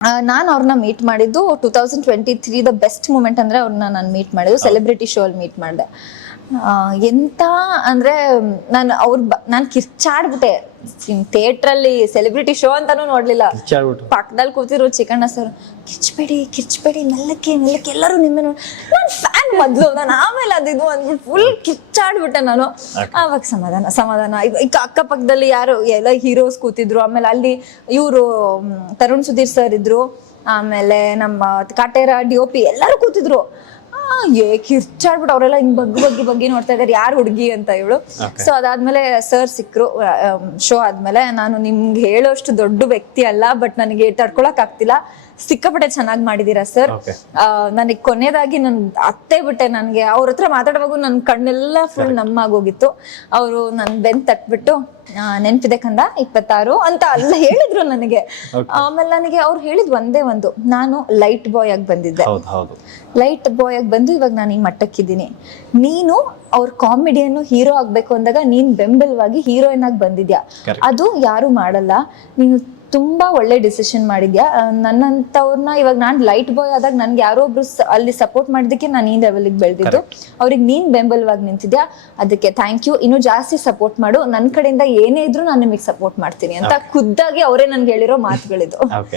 ನಾನು ಅವ್ರನ್ನ ಮೀಟ್ ಮಾಡಿದ್ದು 2023 ದ ಬೆಸ್ಟ್ ಮೂಮೆಂಟ್ ಅಂದ್ರೆ ಅವ್ರನ್ನ ನಾನು ಮೀಟ್ ಮಾಡಿದ್ದು ಸೆಲೆಬ್ರಿಟಿ ಶೋ ಅಲ್ಲಿ ಮೀಟ್ ಮಾಡಿದೆ. ಎಂತ ಅಂದ್ರೆ ನಾನು ಕಿರ್ಚಾಡ್ಬಿಟ್ಟೆ. ಥಿಯೇಟರ್ ಅಲ್ಲಿ ಸೆಲೆಬ್ರಿಟಿ ಶೋ ಅಂತಾನು ನೋಡ್ಲಿಲ್ಲ, ಪಕ್ಕದಲ್ಲಿ ಕೂತಿರೋ ಚಿಕ್ಕಣ್ಣ ಸರ್ ಕಿರ್ಚ್ಬೇಡಿ ಮೆಲ್ಲಕ್ಕೆ ಎಲ್ಲರೂ ನಿಮ್ಮೆ ನೋಡಿ. ನಾನು ಫ್ಯಾನ್ ಮೊದ್ಲು, ನಾನು ಆಮೇಲೆ ಅದಿದು ಅಂದ್ಬಿಟ್ಟು ಫುಲ್ ಕಿರ್ಚಾಡ್ಬಿಟ್ಟೆ ನಾನು. ಆವಾಗ ಸಮಾಧಾನ. ಈಗ ಅಕ್ಕಪಕ್ಕದಲ್ಲಿ ಯಾರು ಎಲ್ಲ ಹೀರೋಸ್ ಕೂತಿದ್ರು, ಆಮೇಲೆ ಅಲ್ಲಿ ಇವರು ತರುಣ್ ಸುಧೀರ್ ಸರ್ ಇದ್ರು, ಆಮೇಲೆ ನಮ್ಮ ಕಾಟೇರ DOP ಎಲ್ಲರೂ ಕೂತಿದ್ರು. ಕಿರ್ಚಾಡ್ಬಿಟ್ಟು ಅವರೆಲ್ಲ ಹಿಂಗ್ ಬಗ್ಗಿ ನೋಡ್ತಾ ಇದಾರೆ ಯಾರು ಹುಡುಗಿ ಅಂತ ಇವಳು. ಸೊ ಅದಾದ್ಮೇಲೆ ಸರ್ ಸಿಕ್ರು ಶೋ ಆದ್ಮೇಲೆ. ನಾನು ನಿಮ್ಗೆ ಹೇಳೋಷ್ಟು ದೊಡ್ಡ ವ್ಯಕ್ತಿ ಅಲ್ಲ, ಬಟ್ ನನಗೆ ತಡ್ಕೊಳಕ್ ಆಗ್ತಿಲ್ಲ, ಸಿಕ್ಕಾಪಟ್ಟೆ ಚೆನ್ನಾಗಿ ಮಾಡಿದೀರಾ ಸರ್. ನನಗೆ ಕೊನೆಯದಾಗಿ ನನ್ ಅತ್ತೇ ಬಿಟ್ಟೆ. ನನ್ಗೆ ಅವ್ರ ಹತ್ರ ಮಾತಾಡುವಾಗ ನನ್ ಕಣ್ಣೆಲ್ಲ ಫುಲ್ ನಮ್ಮಾಗೋಗಿತ್ತು. ಅವರು ನನ್ ಬೆನ್ ತಟ್ಬಿಟ್ಟು ನೆನ್ಪಿದೆ ಕಂದ 26 ಅಂತ ಅಲ್ಲ ಹೇಳಿದ್ರು ನನಗೆ. ಆಮೇಲೆ ನನಗೆ ಅವ್ರು ಹೇಳಿದ್ ಒಂದೇ ಒಂದು, ನಾನು ಲೈಟ್ ಬಾಯ್ ಆಗಿ ಬಂದಿದ್ದೆ. ಲೈಟ್ ಬಾಯ್ ಆಗಿ ಬಂದು ಇವಾಗ ನಾನು ಈ ಮಟ್ಟಕ್ಕಿದ್ದೀನಿ. ನೀನು ಅವ್ರ ಕಾಮಿಡಿಯನ್ನು ಹೀರೋ ಆಗ್ಬೇಕು ಅಂದಾಗ ನೀನ್ ಬೆಂಬಲವಾಗಿ ಹೀರೋಯಿನ್ ಆಗಿ ಬಂದಿದ್ಯಾ, ಅದು ಯಾರು ಮಾಡಲ್ಲ. ನೀನು ತುಂಬಾ ಒಳ್ಳೆ ಡಿಸಿಷನ್ ಮಾಡಿದ್ಯಾ. ನನ್ನಂತವ್ರನ್ನ ಇವಾಗ ನಾನ್ ಲೈಟ್ ಬಾಯ್ ಆದಾಗ ನನ್ಗೆ ಯಾರೋ ಒಬ್ರು ಅಲ್ಲಿ ಸಪೋರ್ಟ್ ಮಾಡಿದಕ್ಕೆ ನಾನು ಈ ಲೆವೆಲ್ಗೆ ಬೆಳೆದಿದ್ದು. ಅವ್ರಿಗೆ ನೀನ್ ಬೆಂಬಲವಾಗಿ ನಿಂತಿದ್ಯಾ, ಅದಕ್ಕೆ ಥ್ಯಾಂಕ್ ಯು. ಇನ್ನು ಜಾಸ್ತಿ ಸಪೋರ್ಟ್ ಮಾಡು, ನನ್ ಕಡೆಯಿಂದ ಏನೇ ಇದ್ರು ನಾನು ನಿಮಗೆ ಸಪೋರ್ಟ್ ಮಾಡ್ತೀನಿ ಅಂತ ಖುದ್ದಾಗಿ ಅವರೇ ನನ್ಗೆ ಹೇಳಿರೋ ಮಾತುಗಳಿದು.